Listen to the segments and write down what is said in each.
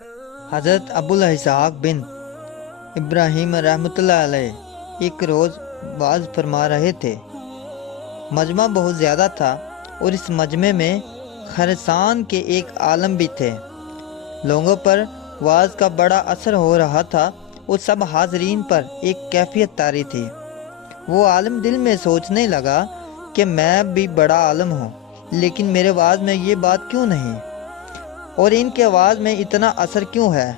حضرت ابو الاسحاق بن ابراہیم رحمۃ اللہ علیہ ایک روز واعظ فرما رہے تھے۔ مجمع بہت زیادہ تھا اور اس مجمع میں خراسان کے ایک عالم بھی تھے۔ لوگوں پر واعظ کا بڑا اثر ہو رہا تھا اور سب حاضرین پر ایک کیفیت طاری تھی۔ وہ عالم دل میں سوچنے لگا کہ میں بھی بڑا عالم ہوں، لیکن میرے واعظ میں یہ بات کیوں نہیں، اور ان کے واعظ میں اتنا اثر کیوں ہے؟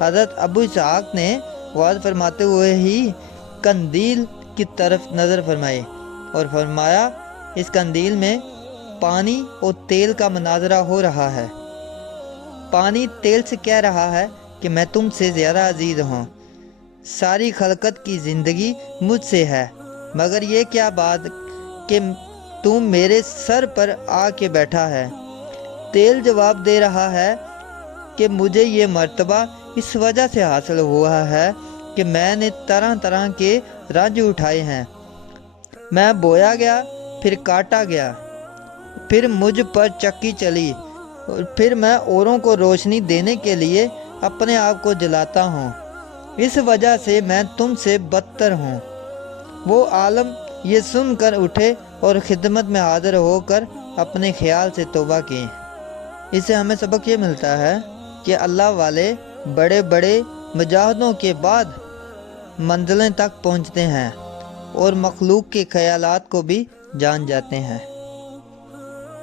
حضرت ابو اسحاق نے واعظ فرماتے ہوئے ہی قندیل کی طرف نظر فرمائی اور فرمایا، اس قندیل میں پانی اور تیل کا مناظرہ ہو رہا ہے۔ پانی تیل سے کہہ رہا ہے کہ میں تم سے زیادہ عزیز ہوں، ساری خلقت کی زندگی مجھ سے ہے، مگر یہ کیا بات کہ تم میرے سر پر آ کے بیٹھا ہے۔ تیل جواب دے رہا ہے کہ مجھے یہ مرتبہ اس وجہ سے حاصل ہوا ہے کہ میں نے طرح طرح کے رنج اٹھائے ہیں۔ میں بویا گیا، پھر کاٹا گیا، پھر مجھ پر چکی چلی، اور پھر میں اوروں کو روشنی دینے کے لیے اپنے آپ کو جلاتا ہوں۔ اس وجہ سے میں تم سے بدتر ہوں۔ وہ عالم یہ سن کر اٹھے اور خدمت میں حاضر ہو کر اپنے خیال سے توبہ کی۔ اس سے ہمیں سبق یہ ملتا ہے کہ اللہ والے بڑے بڑے مجاہدوں کے بعد منزلیں تک پہنچتے ہیں اور مخلوق کے خیالات کو بھی جان جاتے ہیں۔